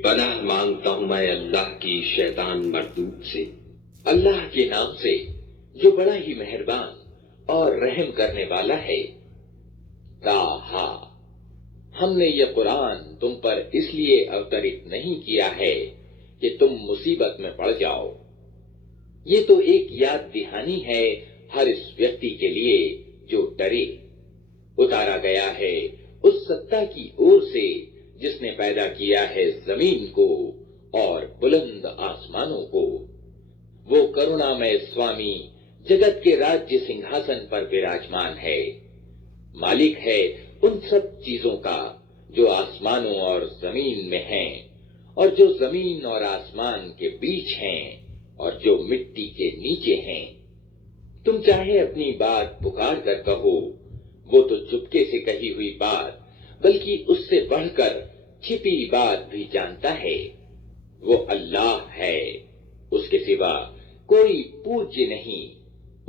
पनाह मांगता हूं मैं अल्लाह की शैतान मरदूद से। अल्लाह के नाम से जो बड़ा ही मेहरबान और रहम करने वाला है। ताहा, हमने यह कुरान तुम पर इसलिए अवतरित नहीं किया है कि तुम मुसीबत में पड़ जाओ। ये तो एक याद दहानी है हर इस व्यक्ति के लिए जो डरे। उतारा गया है उस सत्ता की ओर से जिसने पैदा किया है जमीन को और बुलंद आसमानों को। वो करुणामय स्वामी जगत के राज्य सिंहासन पर विराजमान है। मालिक है उन सब चीजों का जो आसमानों और जमीन में हैं और जो जमीन और आसमान के बीच हैं और जो मिट्टी के नीचे हैं। तुम चाहे अपनी बात पुकार कर कहो, वो तो चुपके से कही हुई बात बल्कि उससे बढ़कर छिपी बात भी जानता है। वो अल्लाह है, उसके सिवा कोई पूज्य नहीं,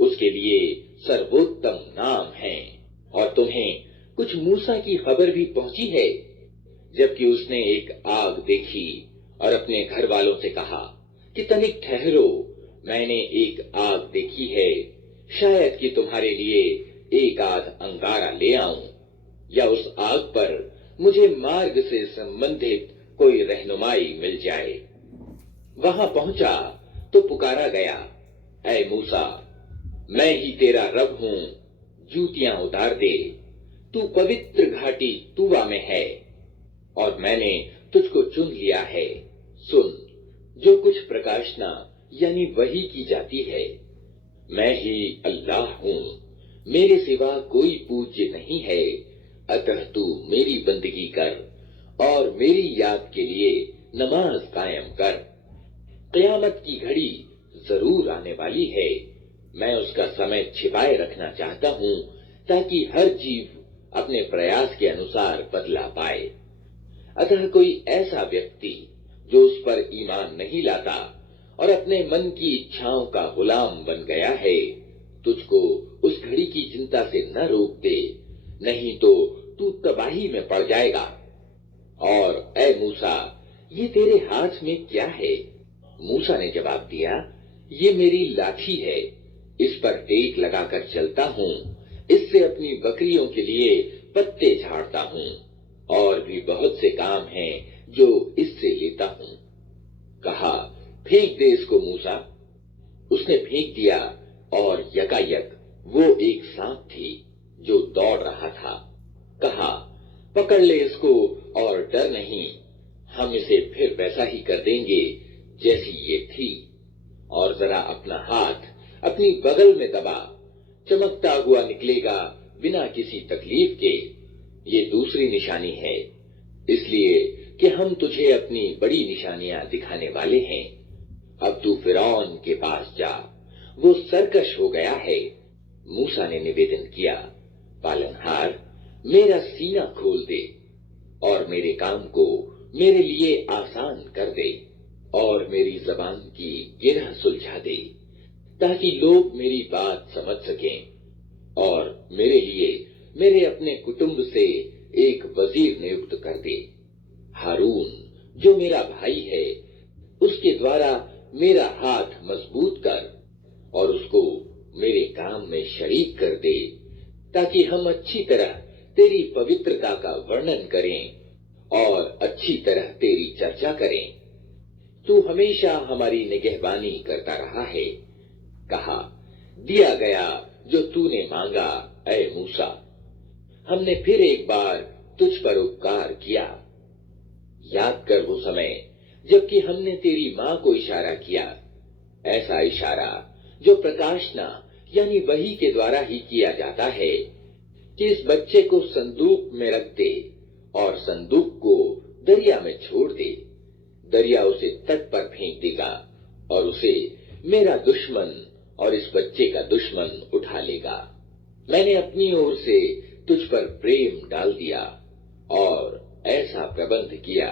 उसके लिए सर्वोत्तम नाम है। और तुम्हें कुछ मूसा की खबर भी पहुंची है, जबकि उसने एक आग देखी और अपने घर वालों से कहा कि तनिक ठहरो, मैंने एक आग देखी है, शायद कि तुम्हारे लिए एक आध अंगारा ले आऊं, या उस आग पर मुझे मार्ग से संबंधित कोई रहनुमाई मिल जाए। वहां पहुंचा तो पुकारा गया, ऐ मूसा, मैं ही तेरा रब हूं, जूतियां उतार दे, तू पवित्र घाटी तूवा में है और मैंने तुझको चुन लिया है। सुन, जो कुछ प्रकाशना यानी वही की जाती है, मैं ही अल्लाह हूं, मेरे सिवा कोई पूज्य नहीं है। अतः तू मेरी बंदगी कर और मेरी याद के लिए नमाज कायम कर। क़यामत की घड़ी जरूर आने वाली है, मैं उसका समय छिपाए रखना चाहता हूं ताकि हर जीव अपने प्रयास के अनुसार बदला पाए। अतः कोई ऐसा व्यक्ति जो उस पर ईमान नहीं लाता और अपने मन की इच्छाओं का गुलाम बन गया है, तुझको उस घड़ी की चिंता से न रोक दे, नहीं तो तू तबाही में पड़ जाएगा। और ऐ मूसा, ये तेरे हाथ में क्या है? मूसा ने जवाब दिया, ये मेरी लाठी है, इस पर टेक लगाकर चलता हूं, इससे अपनी बकरियों के लिए पत्ते झाड़ता हूं, और भी बहुत से काम हैं जो इससे लेता हूं। कहा, फेंक दे इसको मूसा। उसने फेंक दिया और यकायक वो एक सांप थी जो दौड़ रहा था। कहा, पकड़ ले इसको और डर नहीं, हम इसे फिर वैसा ही कर देंगे जैसी ये थी। और जरा अपना हाथ अपनी बगल में दबा, चमकता हुआ निकलेगा बिना किसी तकलीफ के। ये दूसरी निशानी है, इसलिए कि हम तुझे अपनी बड़ी निशानियां दिखाने वाले हैं। अब तू फिरौन के पास जा, वो सरकश हो गया है। मूसा ने निवेदन किया, पालनहार, मेरा सीना खोल दे और मेरे काम को मेरे लिए आसान कर दे और मेरी जबान की गिरह सुलझा दे, ताकि लोग मेरी बात समझ सकें। और मेरे लिए मेरे अपने कुटुंब से एक वजीर नियुक्त कर दे। हारून जो मेरा भाई है, उसके द्वारा मेरा हाथ मजबूत कर और उसको मेरे काम में शरीक कर दे, ताकि हम अच्छी तरह तेरी पवित्रता का वर्णन करें और अच्छी तरह तेरी चर्चा करें। तू हमेशा हमारी निगहबानी करता रहा है। कहा, दिया गया जो तूने मांगा ऐ मूसा। हमने फिर एक बार तुझ पर उपकार किया। याद कर वो समय जबकि हमने तेरी मां को इशारा किया, ऐसा इशारा जो प्रकाशना यानी वही के द्वारा ही किया जाता है, कि इस बच्चे को संदूक में रख दे और संदूक को दरिया में छोड़ दे। दरिया उसे तट पर फेंक देगा और उसे मेरा दुश्मन और इस बच्चे का दुश्मन उठा लेगा। मैंने अपनी ओर से तुझ पर प्रेम डाल दिया और ऐसा प्रबंध किया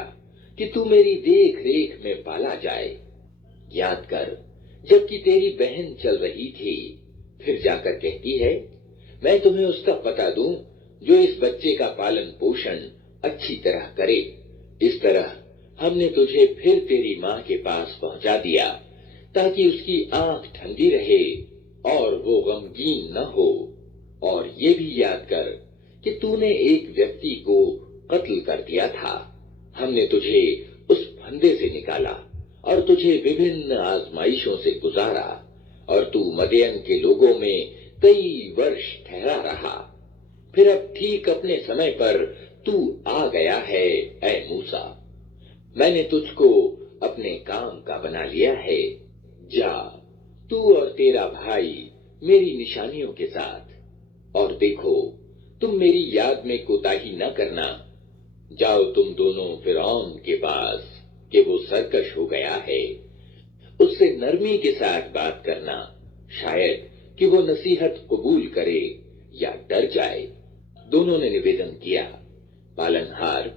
कि तू मेरी देख रेख में पाला जाए। याद कर, जबकि तेरी बहन चल रही थी, फिर जाकर कहती है, मैं तुम्हें उसका पता दूं जो इस बच्चे का पालन पोषण अच्छी तरह करे। इस तरह हमने तुझे फिर तेरी माँ के पास पहुंचा दिया ताकि उसकी आंख ठंडी रहे और वो गमगीन न हो। और ये भी याद कर कि तूने एक व्यक्ति को कत्ल कर दिया था। हमने तुझे उस फंदे से निकाला और तुझे विभिन्न आजमाइशों से गुजारा और तू मदियन के लोगों में कई वर्ष ठहरा रहा। फिर अब ठीक अपने समय पर तू आ गया है ऐ मूसा। मैंने तुझको अपने काम का बना लिया है। जा तू और तेरा भाई मेरी निशानियों के साथ, और देखो तुम मेरी याद में कोताही न करना। जाओ तुम दोनों फिरौन के पास कि वो सरकश हो गया है, उससे नरमी के साथ बात करना, शायद कि वो नसीहत कबूल करे या डर जाए। दोनों ने निवेदन किया, पालनहार,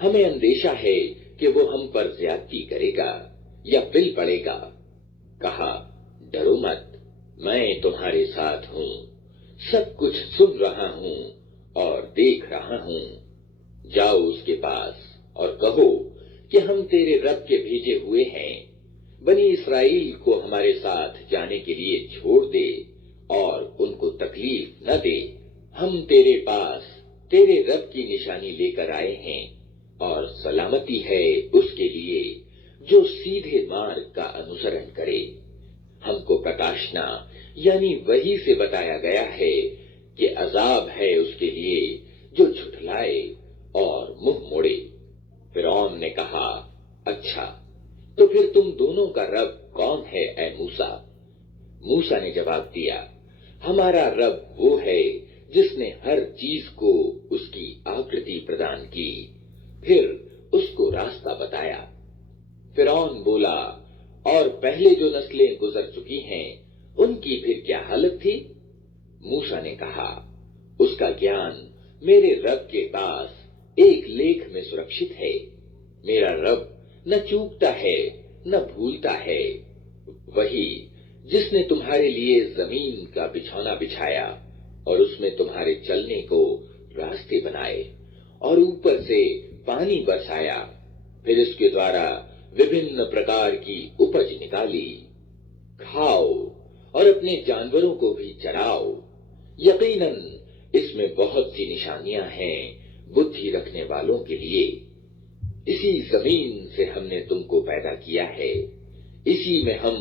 हमें अंदेशा है कि वो हम पर ज्यादती करेगा या पिल पड़ेगा। कहा, डरो मत, मैं तुम्हारे साथ हूँ, सब कुछ सुन रहा हूँ और देख रहा हूँ। जाओ उसके पास और कहो कि हम तेरे रब के भेजे हुए हैं, बनी इस्राएल को हमारे साथ जाने के लिए छोड़ दे और उनको तकलीफ न दे। हम तेरे पास तेरे रब की निशानी लेकर आए हैं और सलामती है उसके लिए जो सीधे मार्ग का अनुसरण करे। हमको प्रकाशना यानी वही से बताया गया है कि अजाब है उसके लिए जो झुठलाए और मुंह मोड़े। फिरौन ने कहा, अच्छा तो फिर तुम दोनों का रब कौन है ऐ मूसा? मूसा ने जवाब दिया, हमारा रब वो है जिसने हर चीज को उसकी आकृति प्रदान की, फिर उसको रास्ता बताया। फिरौन बोला, और पहले जो नस्लें गुजर चुकी हैं उनकी फिर क्या हालत थी? मूसा ने कहा, उसका ज्ञान मेरे रब के पास एक लेख में सुरक्षित है। मेरा रब न चूकता है न भूलता है। वही जिसने तुम्हारे लिए जमीन का बिछौना बिछाया और उसमें तुम्हारे चलने को रास्ते बनाए और ऊपर से पानी बरसाया, फिर इसके द्वारा विभिन्न प्रकार की उपज निकाली। खाओ और अपने जानवरों को भी चराओ। यकीनन इसमें बहुत सी निशानियां हैं बुद्धि रखने वालों के लिए। इसी जमीन से हमने तुमको पैदा किया है, इसी में हम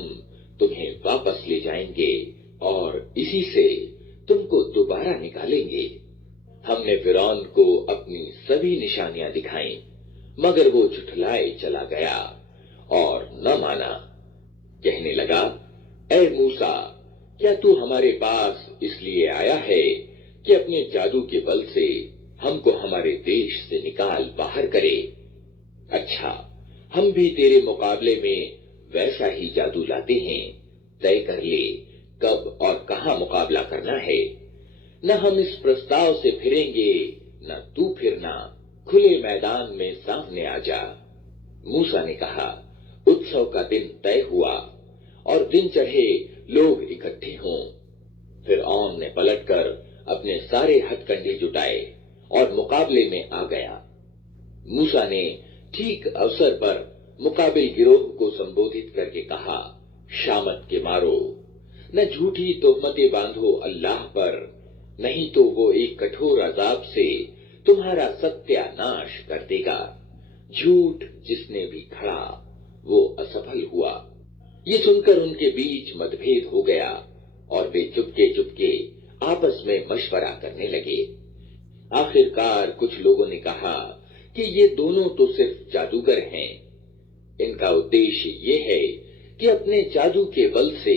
तुम्हें वापस ले जाएंगे और इसी से तुमको दोबारा निकालेंगे। हमने फिरौन को अपनी सभी निशानियां दिखाई, मगर वो झुठलाए चला गया और न माना। कहने लगा, ऐ मूसा, क्या तू हमारे पास इसलिए आया है कि अपने जादू के बल से हमको हमारे देश से निकाल बाहर करे? अच्छा, हम भी तेरे मुकाबले में वैसा ही जादू लाते हैं। तय कर ले कब और कहां मुकाबला करना है। न हम इस प्रस्ताव से फिरेंगे न तू फिरना। खुले मैदान में सामने आ जा। मूसा ने कहा, उत्सव का दिन तय हुआ और दिन चढ़े लोग इकट्ठे हों। फिरौन ने पलटकर अपने सारे हथकंडे जुटाए और मुकाबले में आ गया। मूसा ने ठीक अवसर पर मुकाबिल गिरोह को संबोधित करके कहा, शामत के मारो, न झूठी तोहमतें बांधो अल्लाह पर, नहीं तो वो एक कठोर अजाब से तुम्हारा सत्यानाश कर देगा। झूठ जिसने भी खड़ा वो असफल हुआ। ये सुनकर उनके बीच मतभेद हो गया और वे चुपके चुपके आपस में मशवरा करने लगे। आखिरकार कुछ लोगों ने कहा कि ये दोनों तो सिर्फ जादूगर हैं। इनका उद्देश्य ये है कि अपने जादू के बल से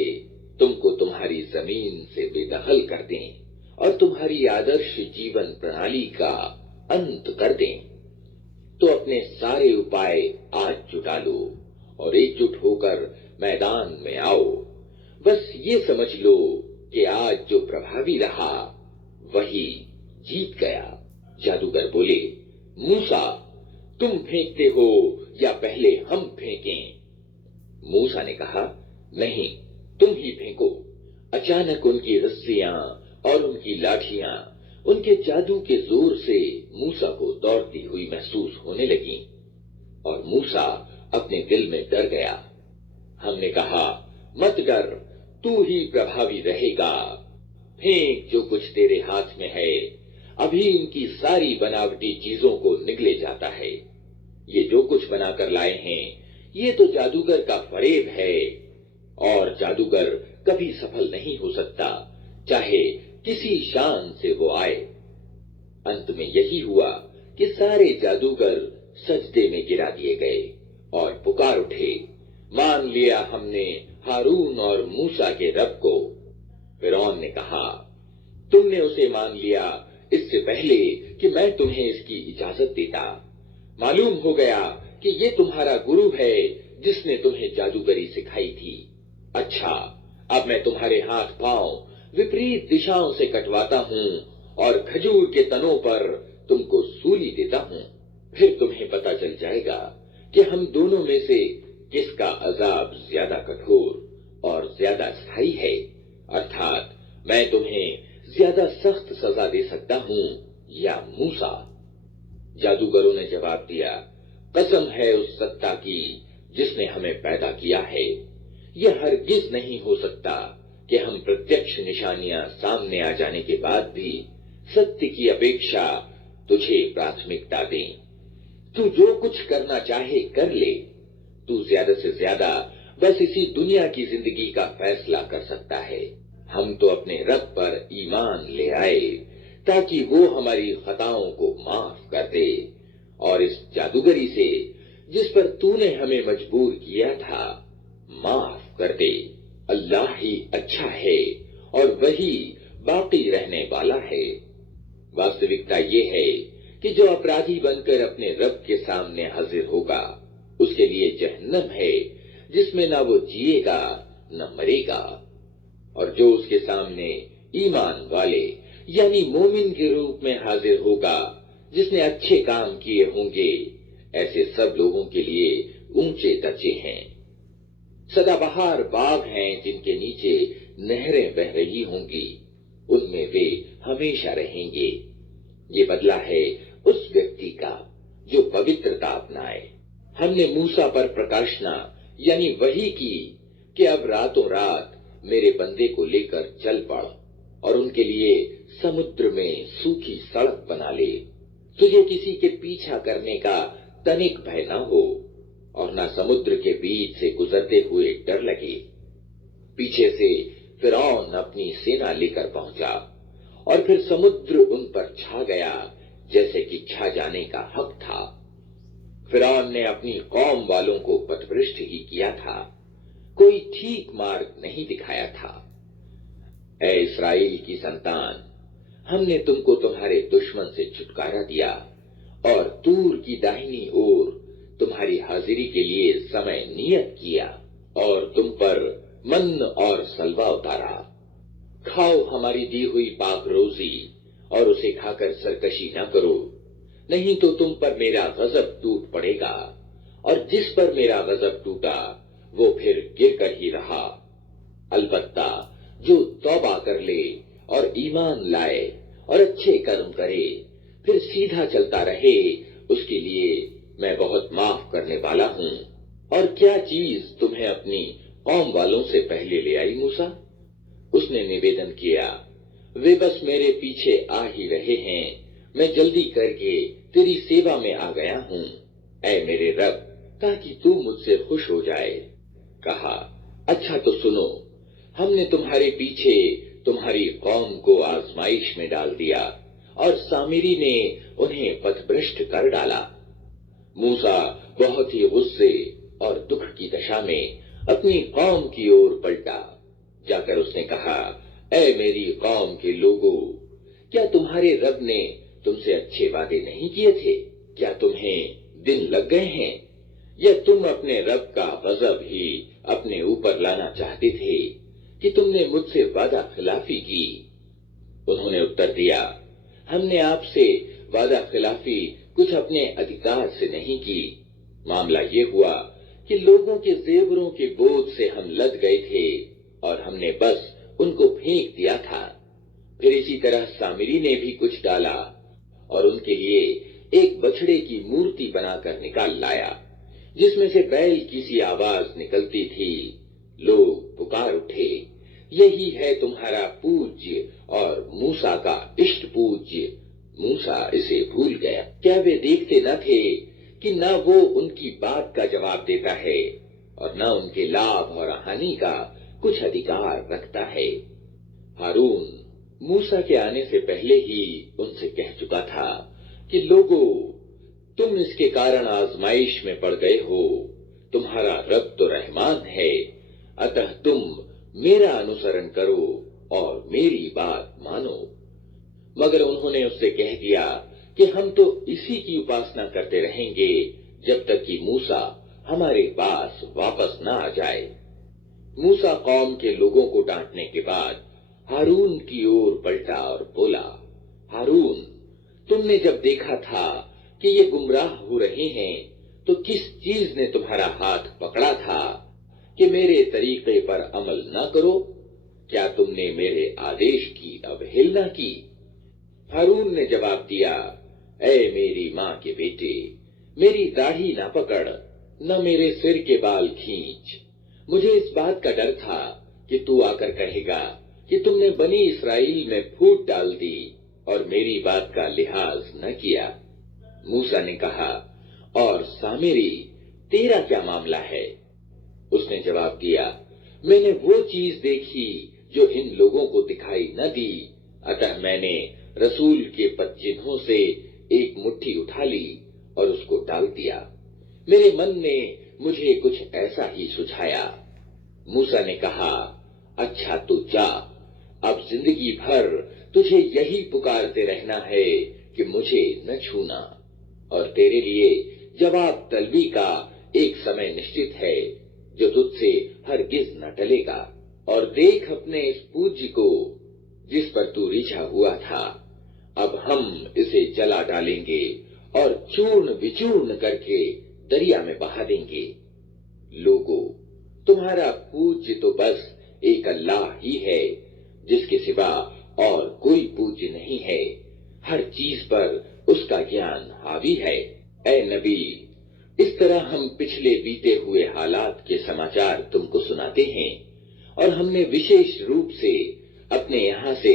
तुमको तुम्हारी जमीन से बेदखल कर दें और तुम्हारी आदर्श जीवन प्रणाली का अंत कर दें। तो अपने सारे उपाय आज जुटा लो और एकजुट होकर मैदान में आओ। बस ये समझ लो कि आज जो प्रभावी रहा वही जीत गया। जादूगर बोले, मूसा, तुम फेंकते हो या पहले हम फेंकें? मूसा ने कहा, नहीं, तुम ही फेंको। अचानक उनकी रस्सियां और उनकी लाठियां उनके जादू के जोर से मूसा को दौड़ती हुई महसूस होने लगी। اور موسا اپنے دل میں ڈر گیا۔ ہم نے کہا مت ڈر، تو ہی پربھاوی رہے گا، پھینک جو کچھ تیرے ہاتھ میں ہے، ابھی ان کی ساری بناوٹی چیزوں کو نگلے جاتا ہے۔ یہ جو کچھ بنا کر لائے ہیں یہ تو جادوگر کا فریب ہے، اور جادوگر کبھی سفل نہیں ہو سکتا چاہے کسی شان سے وہ آئے۔ انت میں یہی ہوا کہ سارے جادوگر سجدے میں گرا دیے گئے اور پکار اٹھے، مان لیا ہم نے ہارون اور موسیٰ کے رب کو۔ فرعون نے کہا تم نے اسے مان لیا اس سے پہلے کہ میں تمہیں اس کی اجازت دیتا۔ معلوم ہو گیا کہ یہ تمہارا گرو ہے جس نے تمہیں جادوگری سکھائی تھی۔ اچھا، اب میں تمہارے ہاتھ پاؤں وپریت دشاؤں سے کٹواتا ہوں اور کھجور کے تنوں پر تم کو سولی دیتا ہوں، پھر تمہیں پتا چل جائے گا کہ ہم دونوں میں سے کس کا عذاب زیادہ کٹھور اور زیادہ استھائی ہے، ارتھات میں تمہیں زیادہ سخت سزا دے سکتا ہوں یا موسیٰ۔ جادوگروں نے جواب دیا، قسم ہے اس ستا کی جس نے ہمیں پیدا کیا ہے، یہ ہرگز نہیں ہو سکتا کہ ہم پرتیکش نشانیاں سامنے آ جانے کے بعد بھی ستیہ کی اپیکشا تجھے پراتھمکتا دیں۔ تو جو کچھ کرنا چاہے کر لے، تو زیادہ سے زیادہ بس اسی دنیا کی زندگی کا فیصلہ کر سکتا ہے۔ ہم تو اپنے رب پر ایمان لے آئے تاکہ وہ ہماری خطاؤں کو معاف کر دے، اور اس جادوگری سے جس پر تو نے ہمیں مجبور کیا تھا معاف کر دے۔ اللہ ہی اچھا ہے اور وہی باقی رہنے والا ہے۔ واستوکتا یہ ہے کہ جو اپرادھی بن کر اپنے رب کے سامنے حاضر ہوگا اس کے لیے جہنم ہے جس میں نہ وہ جیے گا نہ مرے گا، اور جو اس کے سامنے ایمان والے یعنی مومن کے روپ میں حاضر ہوگا جس نے اچھے کام کیے ہوں گے، ایسے سب لوگوں کے لیے اونچے درجے ہیں۔ سدا بہار باغ ہیں جن کے نیچے نہریں بہ رہی ہوں گی، ان میں وہ ہمیشہ رہیں گے۔ یہ بدلہ ہے اس ویکتی کا جو پوترتا اپنائے۔ ہم نے موسیٰ پر پرکاشنا یعنی وحی کی کہ اب راتوں رات میرے بندے کو لے کر چل پڑ اور ان کے لیے سمندر میں سوکھی سڑک بنا لے، تجھے کسی کے پیچھا کرنے کا تنک بھے نہ ہو اور نہ سمندر کے بیچ سے گزرتے ہوئے ڈر لگے۔ پیچھے سے فرعون اپنی سینا لے کر پہنچا اور پھر سمندر ان پر چھا گیا جیسے کہ چھا جانے کا حق تھا۔ فرعون نے اپنی قوم والوں کو پتبرشٹ ہی کیا تھا، کوئی ٹھیک مارگ نہیں دکھایا تھا۔ اے اسرائیل کی سنتان، ہم نے تم کو تمہارے دشمن سے چھٹکارا دیا اور طور کی داہنی اور تمہاری حاضری کے لیے سمے نیت کیا اور تم پر من اور سلوا اتارا۔ کھاؤ ہماری دی ہوئی پاک روزی اور اسے کھا کر سرکشی نہ کرو، نہیں تو تم پر میرا غضب ٹوٹ پڑے گا، اور جس پر میرا غضب ٹوٹا وہ پھر گر کر ہی رہا۔ البتہ جو توبہ کر لے اور ایمان لائے اور اچھے کرم کرے پھر سیدھا چلتا رہے، اس کے لیے میں بہت معاف کرنے والا ہوں۔ اور کیا چیز تمہیں اپنی قوم والوں سے پہلے لے آئی موسیٰ؟ اس نے نویدن کیا، وہ بس میرے پیچھے آ ہی رہے ہیں، میں جلدی کر کے تیری سیوا میں آ گیا ہوں، اے میرے رب، تاکہ تو مجھ سے خوش ہو جائے۔ کہا اچھا تو سنو، ہم نے تمہارے پیچھے تمہاری قوم کو آزمائش میں ڈال دیا اور سامری نے انہیں پتبرشٹ کر ڈالا۔ موسیٰ بہت ہی غصے اور دکھ کی دشا میں اپنی قوم کی اور پلٹا، جا کر اس نے کہا، اے میری قوم کے لوگوں، کیا تمہارے رب نے تم سے اچھے وعدے نہیں کیے تھے؟ کیا تمہیں دن لگ گئے ہیں، یا تم اپنے رب کا غضب ہی اپنے اوپر لانا چاہتے تھے کہ تم نے مجھ سے وعدہ خلافی کی؟ انہوں نے اتر دیا، ہم نے آپ سے وعدہ خلافی کچھ اپنے ادھکار سے نہیں کی، معاملہ یہ ہوا کہ لوگوں کے زیوروں کے بوجھ سے ہم لد گئے تھے اور ہم نے بس ان کو پھینک دیا تھا۔ پھر اسی طرح سامری نے بھی کچھ ڈالا اور ان کے لیے ایک بچڑے کی مورتی بنا کر نکال لایا जिसमें से बैल की सी आवाज निकलती थी। लोग पुकार उठे, यही है तुम्हारा पूज्य और मूसा का इष्ट पूज्य। मूसा इसे भूल गया। क्या वे देखते न थे कि न वो उनकी बात का जवाब देता है और न उनके लाभ और हानि का कुछ अधिकार रखता है। हारून मूसा के आने से पहले ही उनसे कह चुका था कि लोगों, तुम इसके कारण आजमाइश में पड़ गए हो। तुम्हारा रब तो रहमान है, अतः तुम मेरा अनुसरण करो और मेरी बात मानो। मगर उन्होंने उससे कह दिया कि हम तो इसी की उपासना करते रहेंगे जब तक कि मूसा हमारे पास वापस न आ जाए। मूसा कौम के लोगों को डांटने के बाद हारून की ओर पलटा और बोला, हारून, तुमने जब देखा था कि ये गुमराह हो रहे हैं तो किस चीज ने तुम्हारा हाथ पकड़ा था कि मेरे तरीके पर अमल न करो? क्या तुमने मेरे आदेश की अवहेलना की? हारून ने जवाब दिया, ऐ मेरी माँ के बेटे, मेरी दाढ़ी ना पकड़, न मेरे सिर के बाल खींच। मुझे इस बात का डर था कि तू आकर कहेगा कि तुमने बनी इस्राएल में फूट डाल दी और मेरी बात का लिहाज न किया। मूसा ने कहा, और सामेरी, तेरा क्या मामला है? उसने जवाब दिया, मैंने वो चीज देखी जो इन लोगों को दिखाई न दी, अतः मैंने रसूल के पदचिन्हों से एक मुट्ठी उठा ली और उसको डाल दिया। मेरे मन ने मुझे कुछ ऐसा ही सुझाया। मूसा ने कहा, अच्छा तो जा, अब जिंदगी भर तुझे यही पुकारते रहना है कि मुझे न छूना, और तेरे लिए जवाब तलबी का एक समय निश्चित है जो तुझसे हरगिज न टलेगा। और देख अपने इस पूज्य को जिस पर तू रिझा हुआ था, अब हम इसे जला डालेंगे और चूर्ण विचूर्ण करके दरिया में बहा देंगे। लोगों, तुम्हारा पूज्य तो बस एक अल्लाह ही है, जिसके सिवा और कोई पूज्य नहीं है। हर चीज पर उसका ज्ञान हावी है। ऐ नबी, इस तरह हम पिछले बीते हुए हालात के समाचार तुमको सुनाते हैं, और हमने विशेष रूप से अपने यहाँ से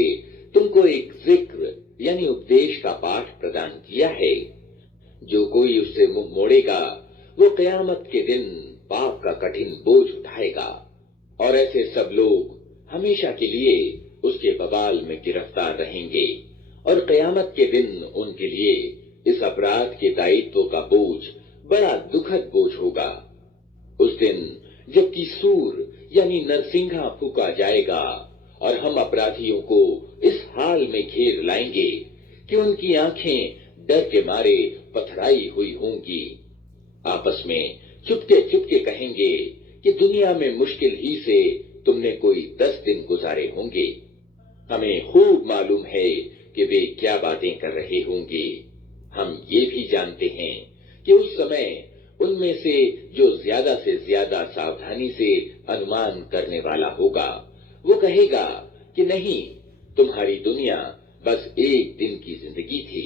तुमको एक जिक्र यानी उपदेश का पाठ प्रदान किया है। जो कोई उससे मुंह मोड़ेगा वो क़यामत के दिन पाप का कठिन बोझ उठाएगा, और ऐसे सब लोग हमेशा के लिए उसके बवाल में गिरफ्तार रहेंगे, और क़यामत के दिन उनके लिए इस अपराध के दायित्व का बोझ बड़ा दुखद बोझ होगा। उस दिन जबकि सूर यानी नरसिंघा फूका जाएगा और हम अपराधियों को इस हाल में घेर लाएंगे कि उनकी आंखें डर के मारे पथराई हुई होंगी। आपस में चुपके चुपके कहेंगे कि दुनिया में मुश्किल ही से तुमने कोई 10 दिन गुजारे होंगे। हमें खूब मालूम है कि वे क्या बातें कर रहे होंगे। हम ये भी जानते हैं कि उस समय उनमें से जो ज्यादा से ज्यादा सावधानी से अनुमान करने वाला होगा वो कहेगा कि नहीं, तुम्हारी दुनिया बस एक दिन की जिंदगी थी।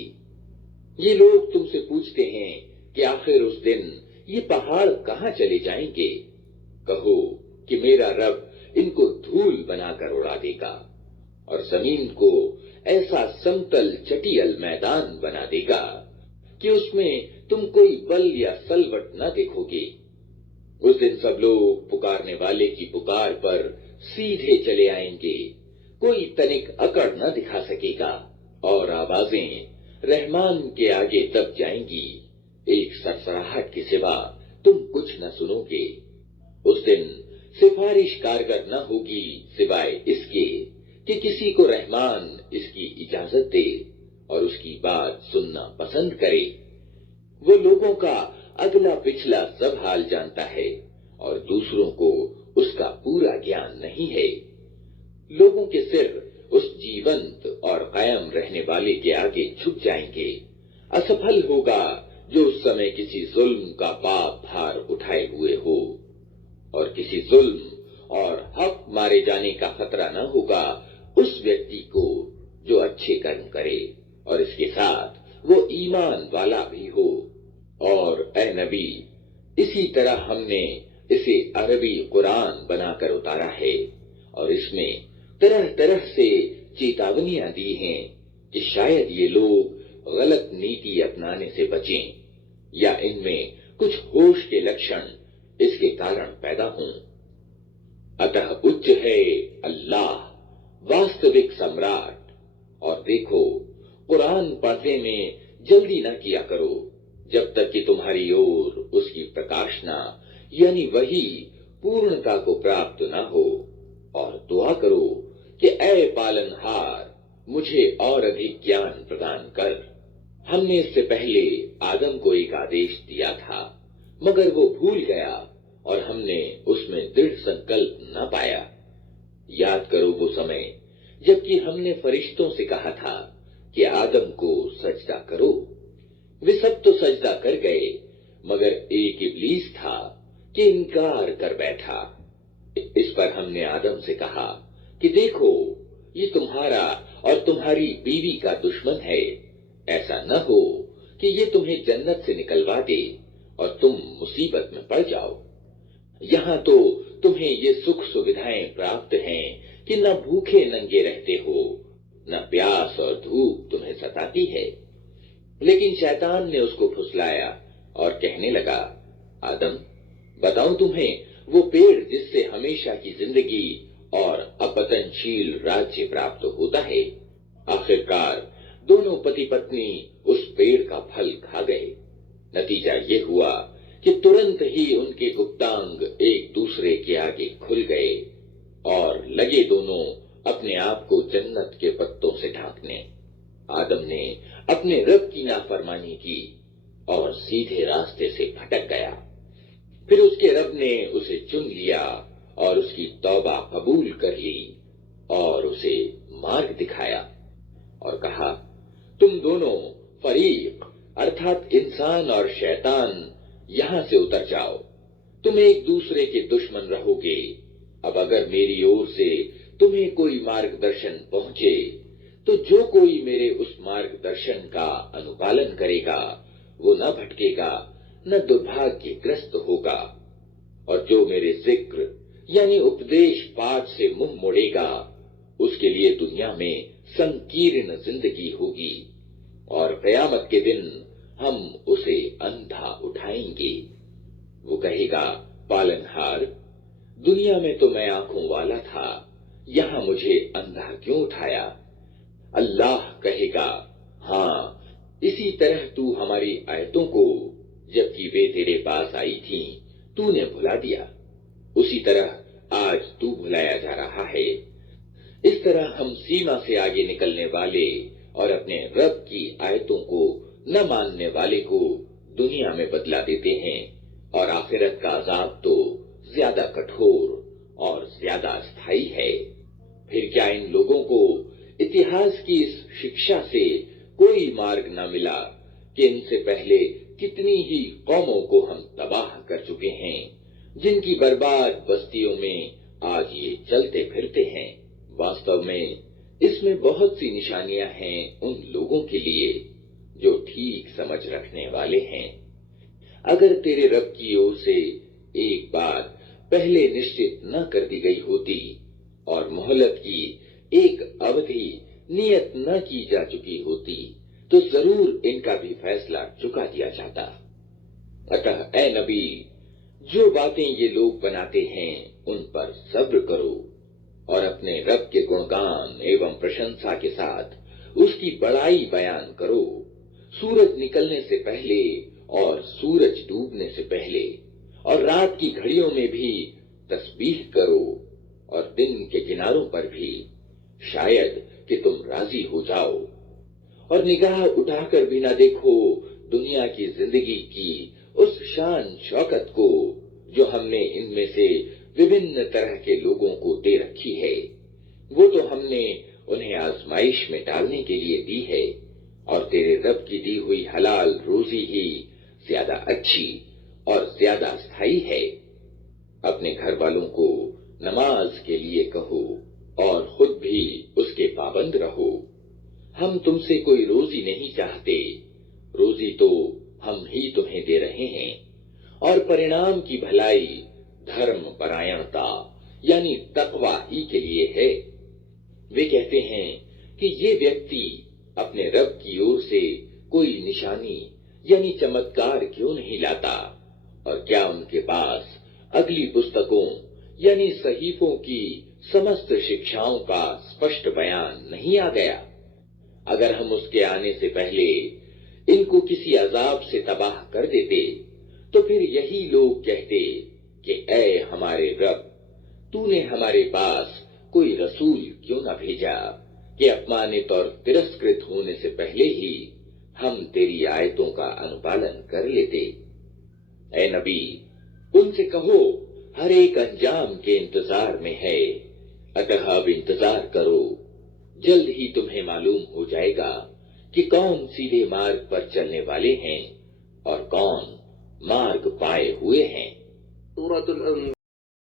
ये लोग तुमसे पूछते हैं कि आखिर उस दिन ये पहाड़ कहाँ चले जाएंगे? कहो कि मेरा रब इनको धूल बनाकर उड़ा देगा और जमीन को ऐसा समतल चटियल मैदान बना देगा कि उसमें तुम कोई बल या सलवट न देखोगे। उस दिन सब लोग पुकारने वाले की पुकार पर सीधे चले आएंगे, कोई तनिक अकड़ न दिखा सकेगा, और आवाजें रहमान के आगे दब जाएंगी। एक सरसराहट के सिवा तुम कुछ न सुनोगे। उस दिन सिफारिश कारगर न होगी सिवाय इसके कि किसी को रहमान इसकी इजाजत दे और उसकी बात सुनना पसंद करे। वो लोगों का अगला पिछला सब हाल जानता है और दूसरों को उसका पूरा ज्ञान नहीं है। लोगों के सिर उस जीवंत और कायम रहने वाले के आगे झुक जाएंगे। असफल होगा जो उस समय किसी जुल्म का पाप भार उठाए हुए हो, और किसी जुल्म और हक मारे जाने का खतरा न होगा उस व्यक्ति को जो अच्छे कर्म करे और इसके साथ वो ईमान वाला भी हो। और ऐ नबी, इसी तरह हमने इसे अरबी कुरान बनाकर उतारा है और इसमें तरह तरह से चेतावनियां दी हैं कि शायद ये लोग गलत नीति अपनाने से बचें या इनमें कुछ होश के लक्षण इसके कारण पैदा हों। अतः उच्च है अल्लाह वास्तविक सम्राट। और देखो, कुरान पढ़ने में जल्दी न किया करो जब तक कि तुम्हारी ओर उसकी प्रकाशना यानी वही पूर्णता को प्राप्त न हो, और दुआ करो कि ऐ पालनहार मुझे और अधिक ज्ञान प्रदान कर। हमने इससे पहले आदम को एक आदेश दिया था, मगर वो भूल गया और हमने उसमें दृढ़ संकल्प न पाया। याद करो वो समय जबकि हमने फरिश्तों से कहा था कि आदम को सजदा करो। वे सब तो सजदा कर गए, मगर एक इब्लीस था कि इनकार कर बैठा। इस पर हमने आदम से कहा कि देखो, ये तुम्हारा और तुम्हारी बीवी का दुश्मन है। ऐसा न हो कि ये तुम्हें जन्नत से निकलवा दे और तुम मुसीबत में पड़ जाओ। यहाँ तो तुम्हें ये सुख सुविधाएं प्राप्त हैं कि न भूखे नंगे रहते हो, न प्यास और धूप तुम्हें सताती है। लेकिन शैतान ने उसको फुसलाया और कहने लगा, आदम, बताऊं तुम्हें वो पेड़ जिससे हमेशा की जिंदगी और अपतनशील राज्य प्राप्त होता है। आखिरकार दोनों पति पत्नी उस पेड़ का फल खा गए। नतीजा ये हुआ कि तुरंत ही उनके गुप्तांग एक दूसरे के आगे खुल गए और लगे दोनों अपने आप को जन्नत के पत्तों से ढांकने। आदम ने अपने रब की नाफरमानी की और सीधे रास्ते से भटक गया। फिर उसके रब ने उसे चुन लिया और उसकी तौबा कबूल कर ली और उसे मार्ग दिखाया और कहा, तुम दोनों फरीक अर्थात इंसान और शैतान यहां से उतर जाओ। तुम एक दूसरे के दुश्मन रहोगे। अब अगर मेरी ओर से तुम्हें कोई मार्गदर्शन पहुंचे तो जो कोई मेरे उस मार्गदर्शन का अनुपालन करेगा वो न भटकेगा न दुर्भाग्यग्रस्त होगा, और जो मेरे जिक्र यानी उपदेश पाठ से मुंह मोड़ेगा उसके लिए दुनिया में संकीर्ण जिंदगी होगी और कयामत के दिन हम उसे अंधा उठाएंगे। वो कहेगा, पालनहार, दुनिया में तो मैं आंखों वाला था, यहां मुझे अंधा क्यों उठाया? अल्लाह कहेगा, हाँ, इसी तरह तू हमारी आयतों को जबकि वे तेरे पास आई थीं तूने भुला दिया। उसी तरह आज तू भुलाया जा रहा है। इस तरह हम सीमा से आगे निकलने वाले और अपने रब की आयतों को न मानने वाले को दुनिया में बदला देते हैं, और आखिरत का अजाब तो ज्यादा कठोर और ज्यादा स्थायी है। फिर क्या इन लोगों को इतिहास की इस शिक्षा से कोई मार्ग न मिला कि इनसे पहले कितनी ही कौमों को हम तबाह कर चुके हैं, जिनकी बर्बाद बस्तियों में आज ये चलते फिरते हैं। वास्तव में इसमें बहुत सी निशानियां हैं उन लोगों के लिए जो ठीक समझ रखने वाले हैं। अगर तेरे रब की ओर से एक बात पहले निश्चित न कर दी गई होती और मोहलत की एक अवधि नियत न की जा चुकी होती तो जरूर इनका भी फैसला चुका दिया जाता। अतः ए नबी, जो बातें ये लोग बनाते हैं उन पर सब्र करो और अपने रब के गुणगान एवं प्रशंसा के साथ उसकी बड़ाई बयान करो। सूरज निकलने से पहले और सूरज डूबने से पहले और रात की घड़ियों में भी तस्बीह करो और दिन के किनारों पर भी, शायद कि तुम राजी हो जाओ। और निगाह उठाकर भी ना देखो दुनिया की जिंदगी की उस शान शौकत को जो हमने इनमें से विभिन्न तरह के लोगों को दे रखी है। वो तो हमने उन्हें आजमाइश में डालने के लिए दी है, और तेरे रब की दी हुई हलाल रोजी ही ज्यादा अच्छी और ज्यादा स्थायी है। अपने घर वालों को नमाज के लिए कहो और खुद भी उसके पाबंद रहो। हम तुमसे कोई रोजी नहीं चाहते, रोजी तो हम ही तुम्हें दे रहे हैं, اور परिणाम की भलाई धर्म परायणता यानी तकवा ही के लिए है। वे कहते हैं कि ये व्यक्ति अपने रब की ओर से कोई निशानी यानी चमत्कार क्यों नहीं लाता, और क्या उनके पास अगली पुस्तकों यानी सहीफों की समस्त शिक्षाओं का स्पष्ट बयान नहीं आ गया। अगर हम उसके आने से पहले इनको किसी अजाब से तबाह कर देते तो फिर यही लोग कहते कि ऐ हमारे रब, तूने हमारे पास कोई रसूल क्यों न भेजा कि अपमानित और तिरस्कृत होने से पहले ही हम तेरी आयतों का अनुपालन कर लेते। ऐ नबी, उनसे कहो हर एक अंजाम के इंतजार में है, अतः अब इंतजार करो, जल्द ही तुम्हें मालूम हो जाएगा कि कौन सीधे मार्ग पर चलने वाले हैं और कौन मार्ग पाए हुए हैं। सूरतुल